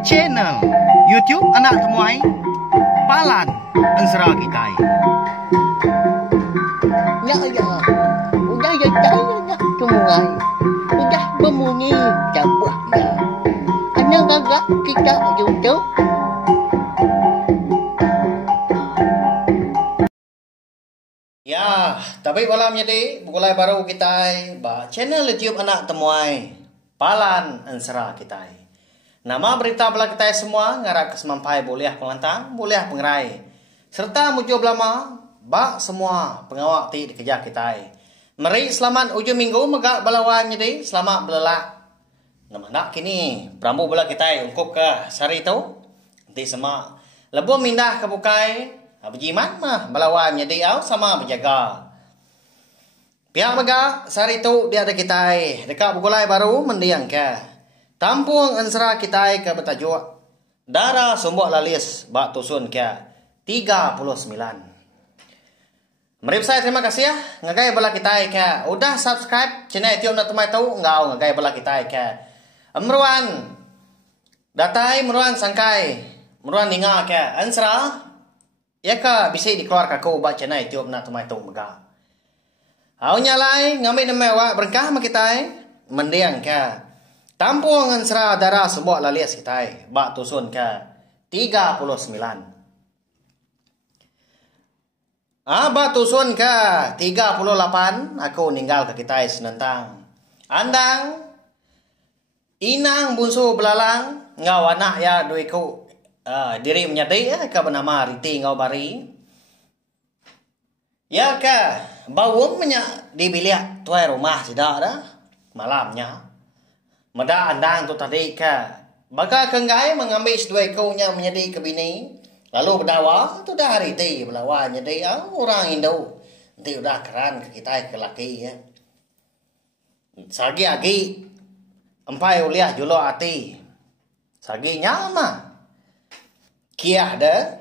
Channel YouTube Anak Temuai Palan Ansara Kitai. Ya, udah ya Anak Temuai, udah berbunyi cabutnya. Anak gagak kita YouTube. Ya, tapi malam jadi bukulai baru kita channel YouTube Anak Temuai Palan Ansara Kitai. Nama berita bela kita semua ngarak kesemampai boleh pelantang, boleh pengerai. Serta muncul belama bak semua pengawak ti dikejar kita. Mari selamat ujung minggu megak balawan jadi selamat belelak. Nama nak kini pramu bela kita ungkup ke sari tu. Nanti semua lebu mindah ke bukai. Berjimat mah balawan jadi au sama berjaga. Pihak mega sari tu dia ada kita dekat bukulai baru mendiang ke. Tampung ansara kita ke bertajuk Darah Sumbok Lalis bak tusun ke 39. Mari saya terima kasih ya ngagai bala kita ke. Udah subscribe channel YouTube Anak Temuai tahu ngau ngagai bala kita ke. Meruan datai meruan sangkai meruan ninga ke ansara. Ya ka bisa dikeluarkan kau baca channel YouTube Anak Temuai tahu mega. Au nyalai ngambil nama awak berkah mak kita mendiang ke. Tampung ansara darah Sumbok Lalis kita bak tusun ke 39. Bak tusun ke 38 aku ninggal ke kita senentang. Andang inang bunsu belalang ngau anak ya duiku diri menyadai ya ke bernama Riti ngau bari. Ya ke bawung menyak di bilik tuai rumah tidak dah malamnya. Mada andang tu tadi ke baka kenggai mengambil sedua ekaunya menjadi ke bini. Lalu berdawa tu dah hari ti berlawan jadi orang Indo. Nanti udah keran ke kita ke laki ya. Sagi agi empai uliah julo ati. Sagi nyama. Kia ada.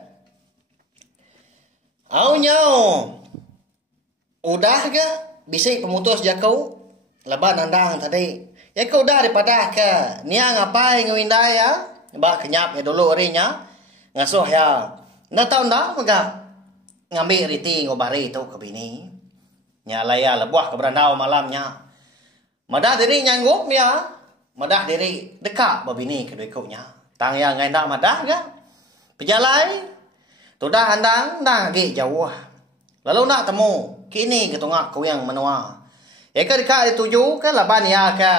Au nyau. Udah ke bisik pemutus jakau leban andang tadi. Ya kau dah daripada ke niang apa yang ngawindai ya. Bak kenyap ya dulu harinya. Ngasuh ya. Nah tahu dah mega ngambil Riti ngobari itu ke bini. Nyalaya lebuah ke berandau malamnya. Madah diri nyanggup ya. Madah diri dekat babini kedua ikutnya. Tang yang ngai dak madah ke. Pejalai. Tu dah andang dah lagi jauh. Lalu nak temu kini ketungak kau yang menua. Eka dekat dituju kan laban ya ke.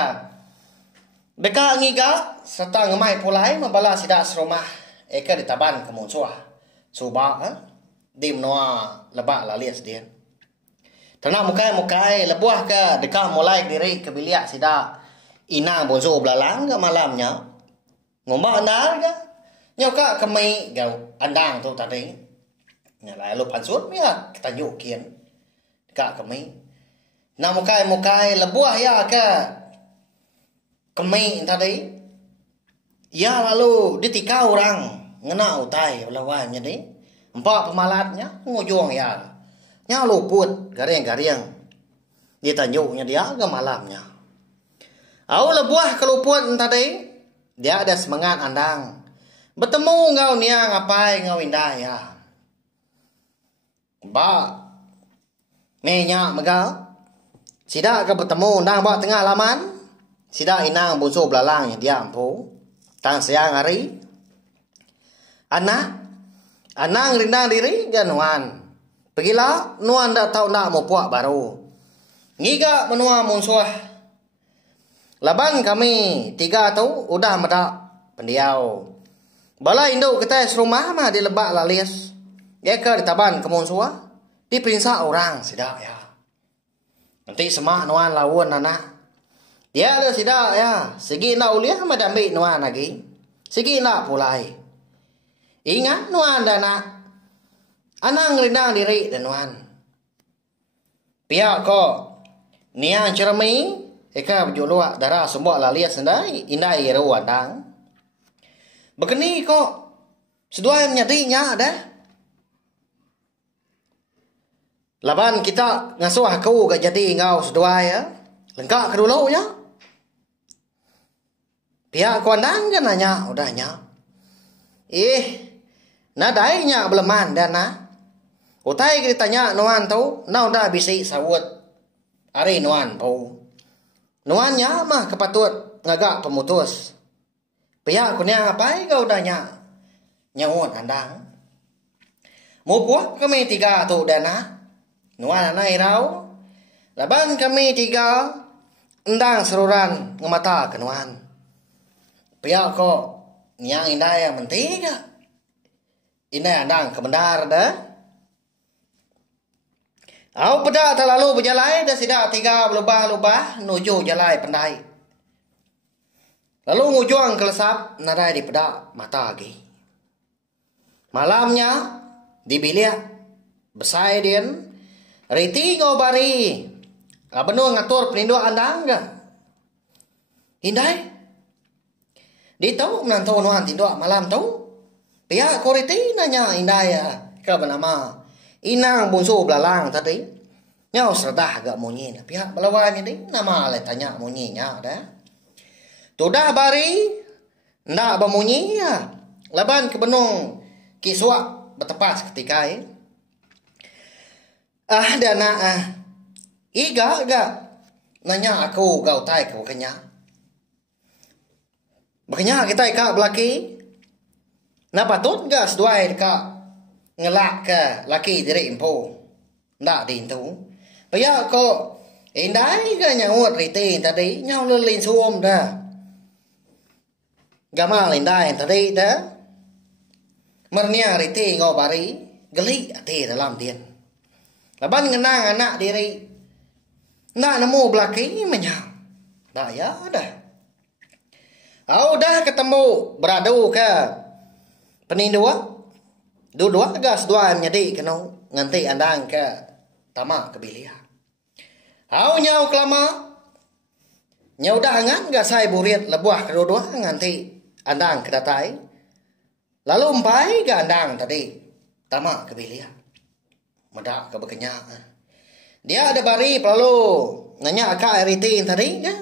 Dekat ngiga serta ngemai pulai membala sidak serumah. Eka ditaban ke munsuah. Subak di menua lebak lalis dia. Tenang mukai lebuah ke dekat mulai diri ke bilik sidak inang bunsu belalang ke malamnya. Ngombak andar ke. Nyoka kemai gau andang tu tadi. Nyalai lu pansut ya kita nyukin. Dekat kemai. Nah mukai lebuah ya ke kemai tadi. Ya lalu ditika orang ngena utai lawan jadi. Empat pemalatnya ngujung ya. Nya luput garing-garing. Ditanyuknya dia ke malamnya. Au lebuah keluput tadi. Dia ada semangat andang. Bertemu ngau niang ngapai ngau indah ya. Ba menya megal. Sida ke bertemu ndang bak tengah laman. Sida inang bunsu belalang yang dia ampu. Tang siang hari. Anang rindang diri ganuan. Pergilah nuan dak tahu nak mau puak baru. Ngiga menua munsuah. Laban kami 3 tahu udah medak pendiau. Bala induk kita serumah mah di lebak lalis. Ya ke ditaban ke munsuah. Diperintah orang sida ya. Nanti semak nuan lawan anak. Dia ada sidak ya. Segi nak uliah madambi nuan lagi. Segi nak pulai. Ingat nuan dan nak. Anang rindang diri dan nuan. Pihak ko. Niang cermi. Eka berjuluak darah Sumbok Lalis sendai. Indai iru andang. Begini kok. Sedua yang nyadinya ada. Laban kita ngasuh aku gak jadi ngau sedua ya. Lengkap kedulu ya. Pihak kondang kan nanya, udahnya. Nadainya beleman dan utai kita tanya nuan tu, udah bisi sawut. Ari nuan pau. Nuannya mah kepatut ngagak pemutus. Pihak kunya ngapai kau udahnya. Nyawut andang. Mupuak kami 3 tu dana. Nuan anai rau. Laban kami 3 endang seruran ngemata kenuan. Pihak kok yang indah yang penting gak? Indah andang kebendar dah. Au pedak terlalu berjalai dah sidak 3 berlubah-lubah nuju jalai pendai. Lalu ngujuang kelesap nadai di pedak mata lagi. Malamnya di bilik besai dian riti ngobari. Abenu ngatur penindu andang gak? Hindai. Di tahu menantu nuan tindak malam tahu. Pihak koriti nanya indaya ke bernama inang bunsu belalang tadi. Nyau serdah agak munyi. Pihak belawanya di nama le tanya munyinya dah. Tudah bari ndak bermunyi ya. Laban ke benung kiswak bertepas ketika dana iga gak nanya aku gau tai kau kenya. Makanya kita ika belaki. Na patut gak seduai ka ngelak ke laki diri impo. Ndak di itu. Paya ko indai ga nyawut riti tadi nyau lelin suom dah. Gamal indai tadi dah. Mernia riti ngobari geli ati dalam dian. Laban ngenang anak diri. Ndak nemu belaki menyang. Ndak ya dah. Dah ketemu beradu ke penindua. Dua gas dua menjadi kena nganti andang ke tamak kebilia. Nyau kelama. Nyau dah ngan gas sai burit lebuah kedua nganti andang ke datai. Lalu empai ke andang tadi tamak kebilia. Medak ke bekenya. Dia ada bari lalu nanya akak eriti tadi ya.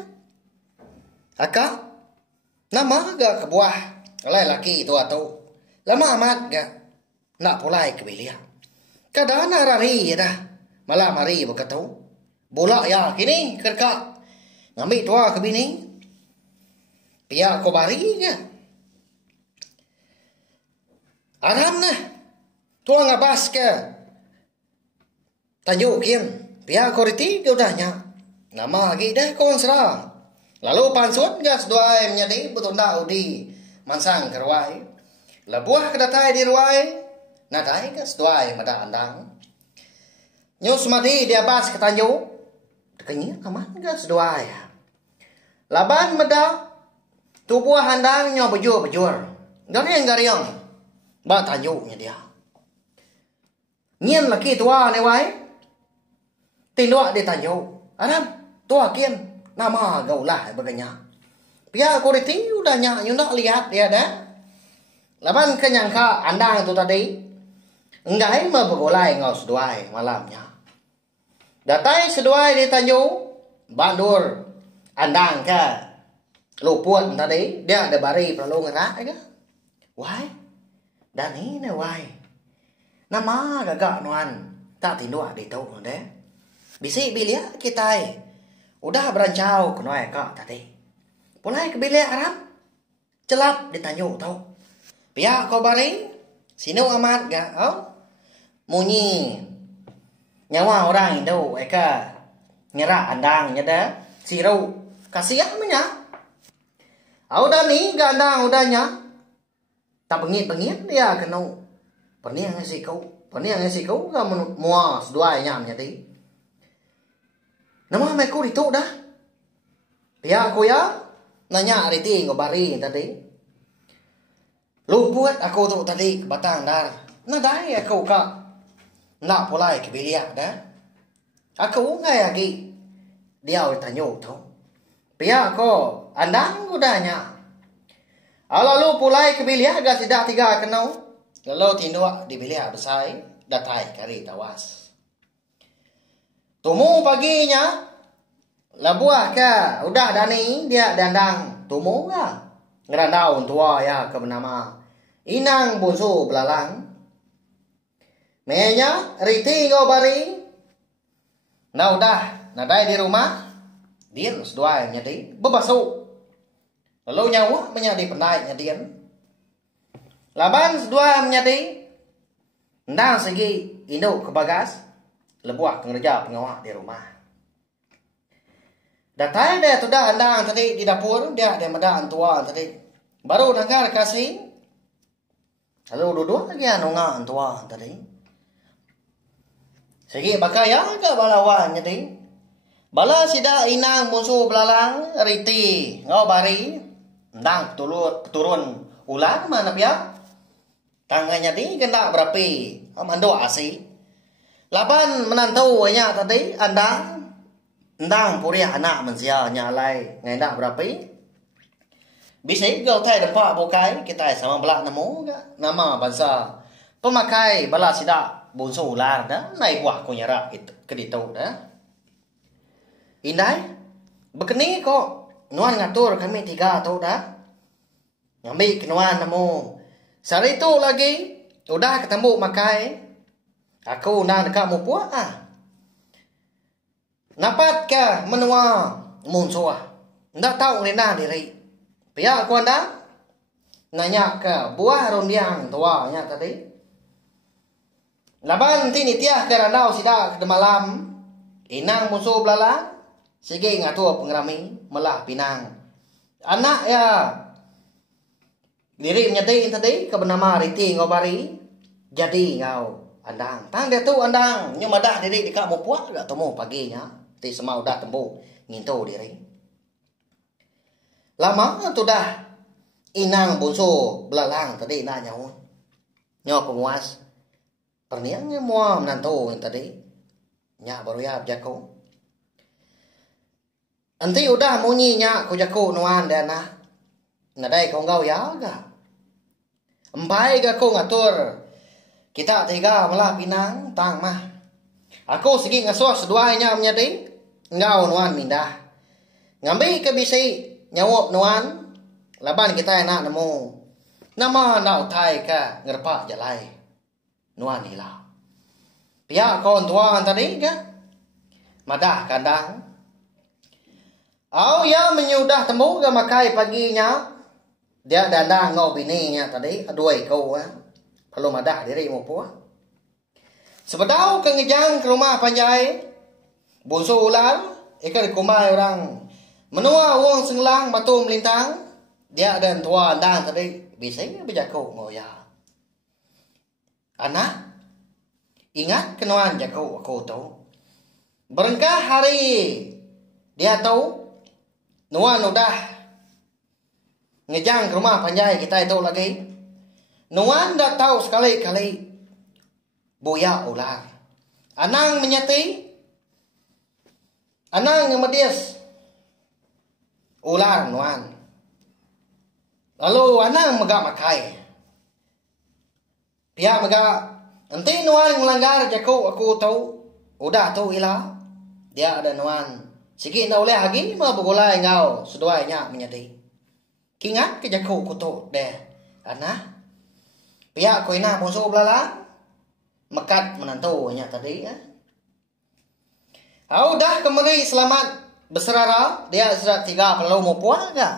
Akak nama gak kebuah oleh laki itu atau lama amat gak nak pulai kebilia. Kadang rari ya dah malam hari berkata bola ya kini kerka ngambil tua ke bini pihak ko bari gak aram nah tua ngabas ke tajuk kian pihak ko riti udahnya nama lagi dah kon serah. Lalu pansut gas doai menjadi betul dah udi mansang kerwai. Lebuah kedatai di ruai. Nadai gas doai mada andang. Nyus mati dia bas ketanju. Dekenya aman gas doai. Laban meda tubuh handang nyo bejur. Gariang. Ba tanjunya dia. Nyen laki tua ne wai. Tindua di tanju. Aram tua kian. Nama gaulah begenya. Pihak kuriti udah nyunak lihat dia dah. Laban kenyangka andang tu tadi. Enggak mah begolai ngau seduai malamnya. Datai seduai di Tanjung. Bandur andang ke luput tadi. Dia ada bari perlu ngerak ke. Wai. Dan ini wai. Nama gagak nuan. Tak tindua di tu deh. Bisi bilia kita udah berancau ke noy kak tadi. Pulai ke bilik Arab. Celap ditanyu tau. Pihak kau bari. Sinu amat gak? Munyi. Nyawa orang itu. Eka. Nyerak andang nyada. Siru. Kasihan menya. Udah nih gak andang udahnya. Tak bengit-bengit dia kena. Perniang ngasi kau. Gak muas dua nyam nyati. Nama mereka itu dah. Pihak aku ya. Nanya riti ngobari tadi. Lu buat aku tu tadi ke batang dar. Nadai aku kak. Nak pulai ke bilik dah. Aku ngai lagi. Dia bertanya tu. Pihak aku. Andang udahnya. Lalu pulai ke bilik agak tidak 3 kenau. Lalu tinduk di bilik besar. Datai kari tawas. Tumu paginya. Labuah ke. Udah dani. Dia dandang. Tumu lah. ngerandau tua ya ke bernama Inang Bunso Belalang. Menya riti ngobari. Nah udah, nadai di rumah. Dian sedua nyadi bebasu. Lalu nyawa menyadi pendai nyadian. Laban sedua menyadi. Ndang segi induk ke bagas. Lebuah kerja pengawal di rumah. Datai dia sudah andang tadi di dapur. Dia medang tua tadi. Baru dengar kasih. Lalu duduk lagi nunga tua tadi. Segi bakaya ke balawan jadi. Bala sida Inang Bunso Belalang riti ngobari ndang turun ular mana pia. Tangannya di gendak berapi amando asi. Laban menantu nya tadi andang ndang puriah anak mensia nyalai ngai ndak berapi. Bisa gau tai dempa bokai kita sama belak namo nama bangsa pemakai bala sida Bunso ular dah naik buah ko nyara itu kedito dah. Indai bekeni kok nuan ngatur kami 3 tu dah. Ngambil kenuan namo. Sari tu lagi udah ketemu makai. Aku nang dekat mu puak ah. Napat ke menua Bunso ah. Ndak tahu rena diri. Pihak aku anda nanya ke buah rondiang tua nya tadi. Laban tini tiah ke randau sida ke malam. Inang Bunso Belalang sige ngatur pengerami melah pinang. Anak ya diri menyati tadi ke bernama riti ngobari. Jadi ngau andang. Tang dia tu andang nyuma dah diri dekat mu puak dak temu paginya. Ti semau dah tembu ngintu diri. Lama tu dah Inang Bunso Belalang tadi na nyau. Nyo penguas. Perniangnya mua menantu tadi. Nya baru ya jago. Anti udah munyinya ku jago nuan dan nah. Nadai kau ngau ya ga. Empai ga ku ngatur. Kita 3 melah pinang tang mah. Aku segi ngasuh seduanya menyadi. Ngau nuan mindah. Ngambil ke bisi nyawop nuan. Laban kita enak nemu. Nama nak utai ke ngerpak jalai. Nuan hilang. Pihak kawan tuan tadi ke. Madah kandang. Au ya menyudah temu ke makai paginya. Dia dandang ngau bininya tadi. Aduai kau perlu madah diri mu puak. Sebedau ke ngejang ke rumah panjai. Bunso ular. Ikan kumai orang. Menua uang senglang batu melintang. Dia dan tua andang tadi. Bisa berjaku mau ya. Anak. Ingat kenuan jaku aku tahu. Berengkah hari. Dia tahu. Nuan udah ngejang ke rumah panjai kita itu lagi. Nuan dah tahu sekali-kali buaya ular. Anang menyati. Anang ngemedias ular nuan. Lalu anang megak makai. Pihak megak. Nanti nuan melanggar jaku aku tahu. Udah tahu ilah. Dia ada nuan. Sikit nak boleh lagi mah bergolai ngau seduanya menyati. Kingat ke jaku kutu deh. Anak. Pihak ko ina Bunso Belalang. Mekat menantunya tadi ya. Au dah kemari selamat berserara. Dia sudah 3 perlu mu puak ke.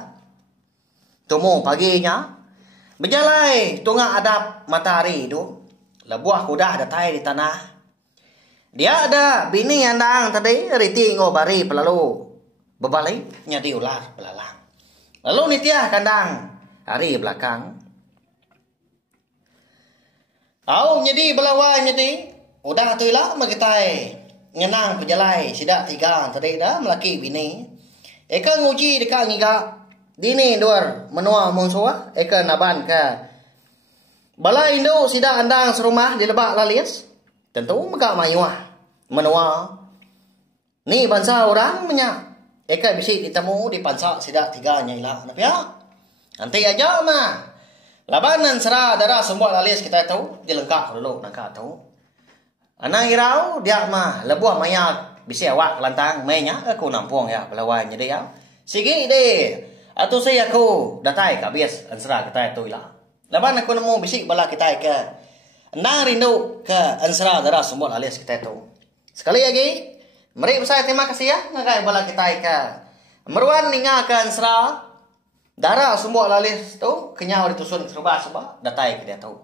Temu paginya. Berjalai tunggu adap matahari itu. Lebuah kuda ada tai di tanah. Dia ada bini andang tadi riti ngobari pelalu berbalik nyadi ular belalang. Lalu nitiah kandang hari belakang. Au nyadi belawan nyadi udah tu lah magitai ngenang pejalai sidak 3 tadi dah melaki bini. Eka nguji dekat ngiga dini dua menua Bunso eka naban ke bala Indo sidak andang serumah di lebak lalis. Tentu megak mayuah menua. Ni bangsa orang menyak. Eka bisi ditemu di pansak sidak 3 nyailah. Kenapa ya? Nanti aja mah. Labanan serah darah semua lalis kita tahu. Dilengkap dulu nangka tahu. Anang irau dia mah lebuah mayak. Bisi awak lantang mainnya aku nampung ya. Pelawainya dia. Sigi deh. Atau saya aku datai ka bias ansra kita itu lah. Laban aku nemu bisik bala kita ke nang rindu ke ansra darah semua alias kita itu. Sekali lagi, mari saya terima kasih ya ngagai bala kita ke meruan ninga ke ansra darah semua alias tu kenyau ditusun serba datai kita tu.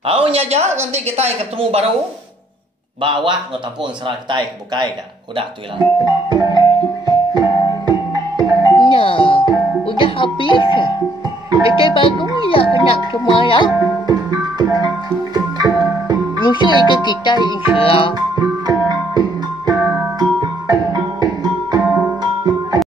Au nyaja nanti kita ketemu baru bawa ngotapun ansra kita bukai ka. Udah tu lah. Udah habis. Kita baru ya anak semua ya. Musuh itu kita insya